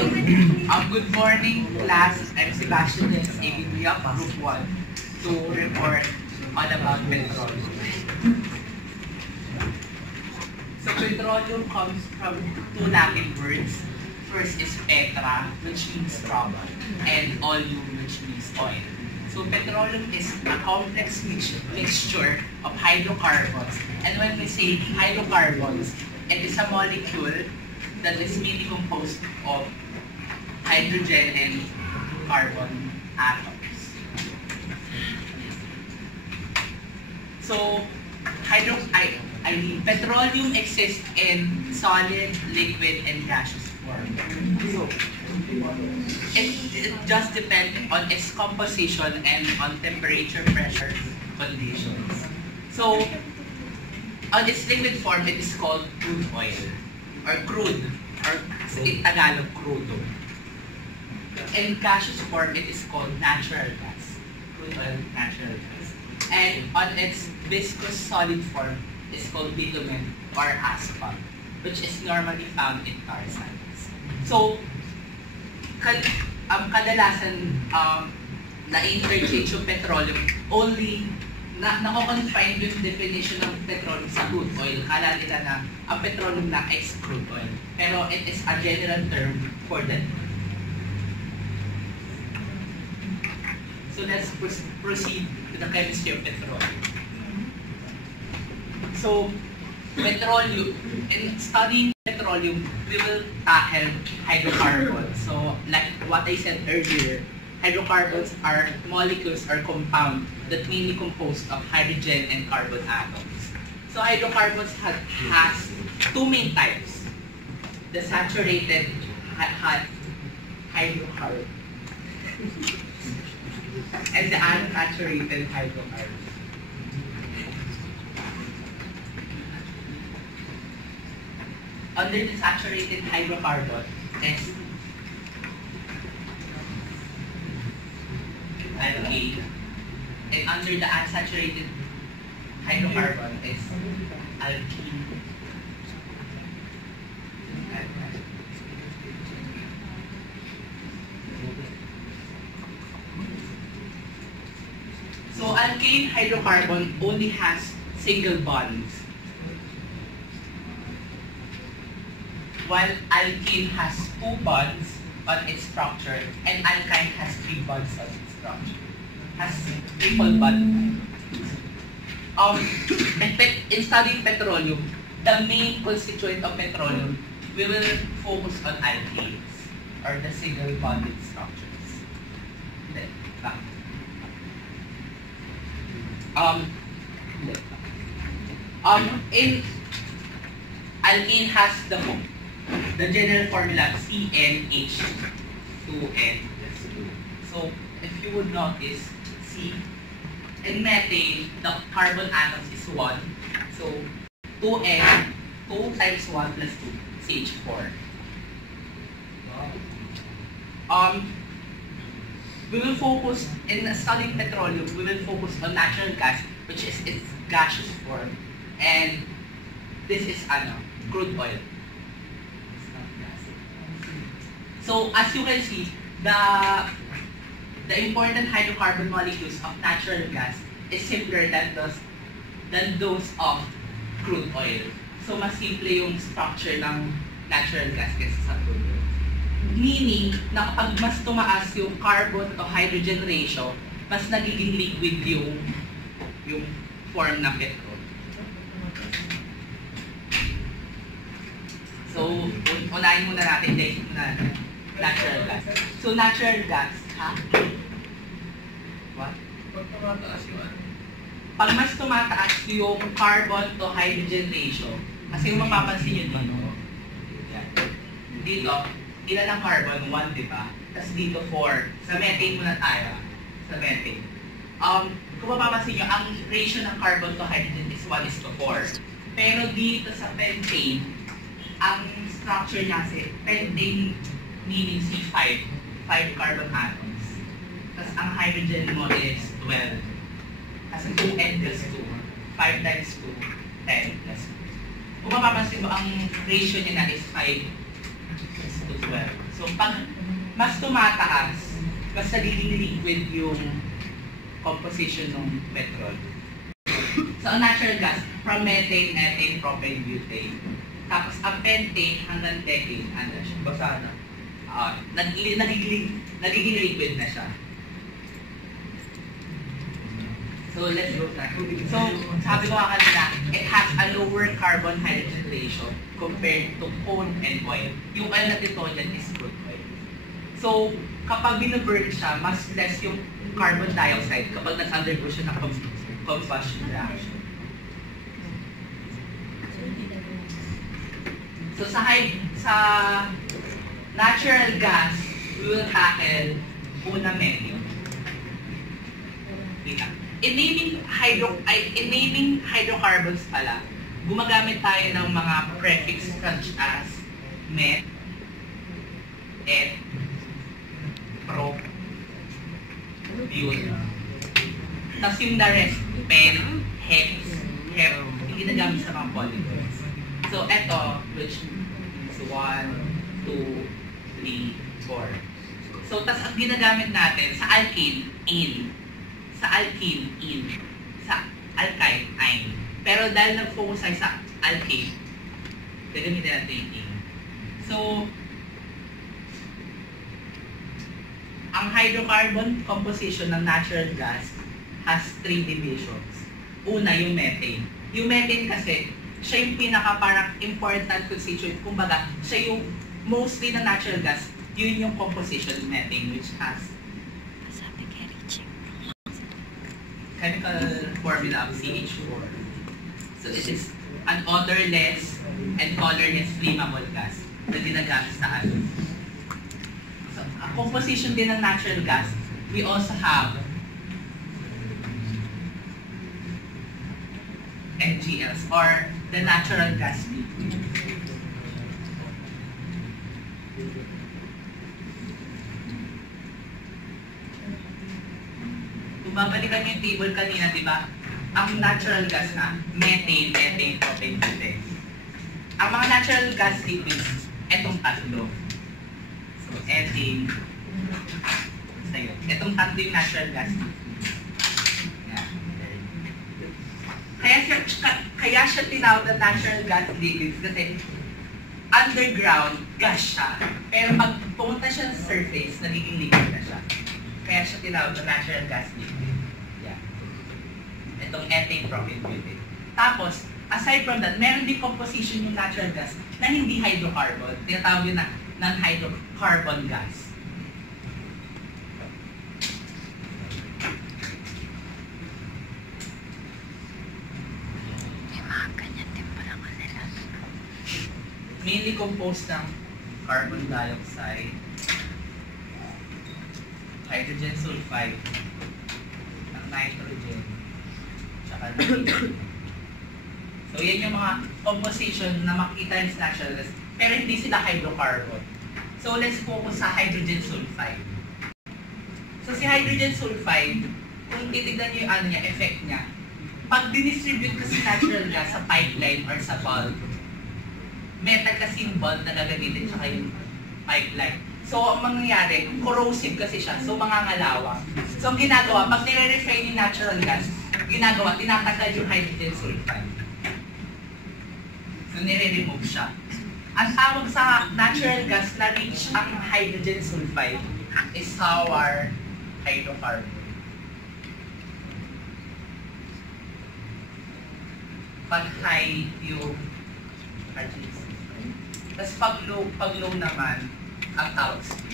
Good morning, class. I'm Sebastian and Viduya, Group 1, to report all about petroleum. So, petroleum comes from two Latin words. First is petra, which means rock, and oleum, which means oil. So, petroleum is a complex mixture of hydrocarbons. And when we say hydrocarbons, it is a molecule that is mainly composed of hydrogen and carbon atoms. So, petroleum exists in solid, liquid, and gaseous form. So, it just depends on its composition and on temperature, pressure, conditions. So, on its liquid form, it is called crude oil, or crude, or in Tagalog, crudo. In gaseous form, it is called natural gas. Crude oil, natural gas. And on its viscous solid form, it's called bitumen or asphalt, which is normally found in tar sands. So, kadalasan na-interchange yung petroleum only na-confine yung definition ng petroleum sa crude oil. Kala nila na ang petroleum lang is crude oil. Pero it is a general term for that. So let's proceed to the chemistry of petroleum. So, petroleum, in studying petroleum, we will tackle hydrocarbons. So, like what I said earlier, hydrocarbons are molecules or compound that mainly composed of hydrogen and carbon atoms. So, hydrocarbons has two main types. The saturated hydrocarbon and the unsaturated hydrocarbon. Under the saturated hydrocarbon is alkane, and under the unsaturated hydrocarbon is alkene. So, alkane hydrocarbon only has single bonds, while alkene has two bonds on its structure, and alkyne has three bonds on its structure. Has triple bond. In studying petroleum, the main constituent of petroleum, we will focus on alkanes, or the single bonded structures. In alkene has the general formula CnH2n+2. So, if you would notice, C, in methane, the carbon atoms is 1. So, 2n, 2 times 1 plus 2, CH4. We will focus, in studying petroleum, we will focus on natural gas, which is its gaseous form. And this is crude oil. So, as you can see, the important hydrocarbon molecules of natural gas is simpler than those of crude oil. So, mas simple yung structure ng natural gas kaysa sa crude oil. Meaning, na kapag mas tumaas yung carbon to hydrogen ratio, mas nagiging liquid yung form ng petrol. So, unahin muna natin na natural gas. So, natural gas, ha? What? Pag mas tumataas yung carbon to hydrogen ratio, kasi yung mapapansin yun dito. Dito, ilan ang carbon? 1, di ba? Tapos dito 4. Sa methane muna tayo. Sa methane. Kung mapapansin nyo, ang ratio ng carbon to hydrogen is 1:4. Pero dito sa pentane, ang structure niya kasi pentane meaning C5, 5 carbon atoms. Tapos ang hydrogen mo is 12. Kasi 2n plus 2. 5 times 2, 10 plus 2. Kung mapapansin mo, ang ratio niya na is 5 to 12. So Pag mas tumataas, mas nagiging liquid yung composition ng petrol. So, ang natural gas, from methane, ethane, propane, butane. Tapos, ang pentane hanggang decane, ano siya? Basa na. Nagiging liquid na siya. So, let's go back. So, sabi ko kanina, it has a lower carbon-hydrogen ratio compared to coal and oil. Yung oil na dito dyan is crude oil. So, kapag binaburn siya, mas less yung carbon dioxide kapag nag-undergo siya ng combustion reaction. So, sa natural gas, we will tackle una medium. In naming hydrocarbons pala, gumagamit tayo ng mga prefix such as met, et, pro, bute. Tapos yung the rest, pen, hex, hep, yung ginagamit sa mga polygons. So, eto, which is 1, 2, 3, 4. So, tas ang ginagamit natin sa alkane, in. Sa alkene, in. Sa alkyne, ein. Pero dahil nag-focus tayo sa alkane, gagamitin natin yung in. So, ang hydrocarbon composition ng natural gas has 3 divisions. Una, yung methane. Yung methane kasi, siya yung pinaka parang important constituent. Kumbaga, siya yung mostly na natural gas, yun yung composition ng methane which has chemical formula of CH4. So it is an odorless and colorless flammable gas na ginagamit sa ano. So, ang composition din ng natural gas, we also have NGLs or the natural gas liquid. Kung babalikan yung table kanina, di ba? Ang natural gas na, methane, ethane, propane, butane. Ang mga natural gas liquids, etong tatlo. So, ethane, etong tatlo yung natural gas liquids. Kaya siya tinawag na natural gas liquids kasi underground, gas siya. Pero pag pumunta siya sa surface, nagiging liquid na siya. Kaya siya tinawag na natural gas liquid. Yeah. Itong ethane, propane, butane. Tapos, aside from that, meron din composition yung natural gas na hindi hydrocarbon. Tinatawag yun na non-hydrocarbon gas. Mainly composed ng carbon dioxide, hydrogen sulfide, ng nitrogen, tsaka nitrogen. So yan yung mga composition na makikita yung natural gas, pero hindi sila hydrocarbon. So let's focus sa hydrogen sulfide. So si hydrogen sulfide, kung titignan nyo yung ano niya, effect niya, pag dinistribute kasi natural gas sa pipeline or sa bulb, metal kasi yung bulb na gagamitin tsaka yung pipeline. So, ang mangyayari, corrosive kasi siya. So, mangangalawang. So, ang ginagawa, pag nire-refine yung natural gas, ginagawa, tinatanggal yung hydrogen sulfide. So, nire-remove siya. Ang tawag sa natural gas na rich ang hydrogen sulfide is sour hydrocarbon. Pag high yung hydrogen sulfide. Tapos pag low naman, ang tawag split.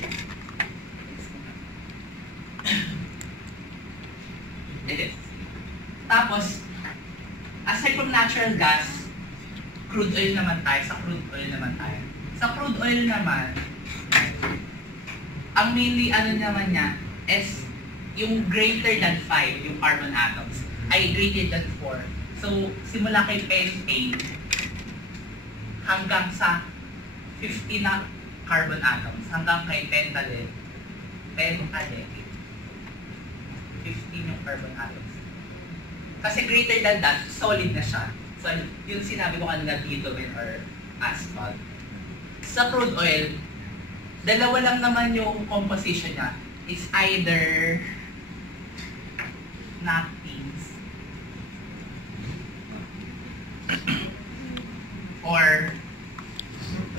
Tapos, aside from natural gas, crude oil naman tayo. Sa crude oil naman tayo. Sa crude oil naman, ang mainly ano naman niya is yung greater than 5, yung carbon atoms, ay greater than 4. So, simula kay pentane hanggang sa 50 na carbon atoms, hanggang kay pentalene, 10 a decade. 15 yung carbon atoms. Kasi greater than that, solid na siya. So, yung sinabi ko kanina, bitumen or asphalt. Sa crude oil, dalawa lang naman yung composition niya. Is either naphthalene or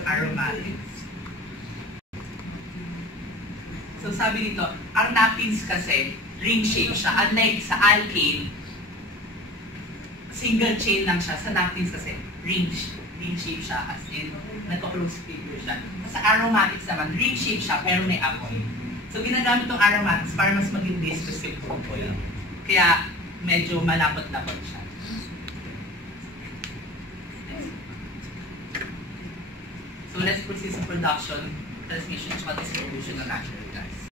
aromatics. So sabi dito, ang naphthalene kasi ring shape siya. Unlike sa alkane, single chain lang siya. Sa naphthalene kasi ring shape siya, as in nagka-close figure siya. Sa aromatics naman, ring shape siya pero may apoy. So ginagamit itong aromatics para mas maging viscous yung oil. Kaya medyo malapot-lapot siya. So let's proceed sa production, transmission, at distribution ng natural gas.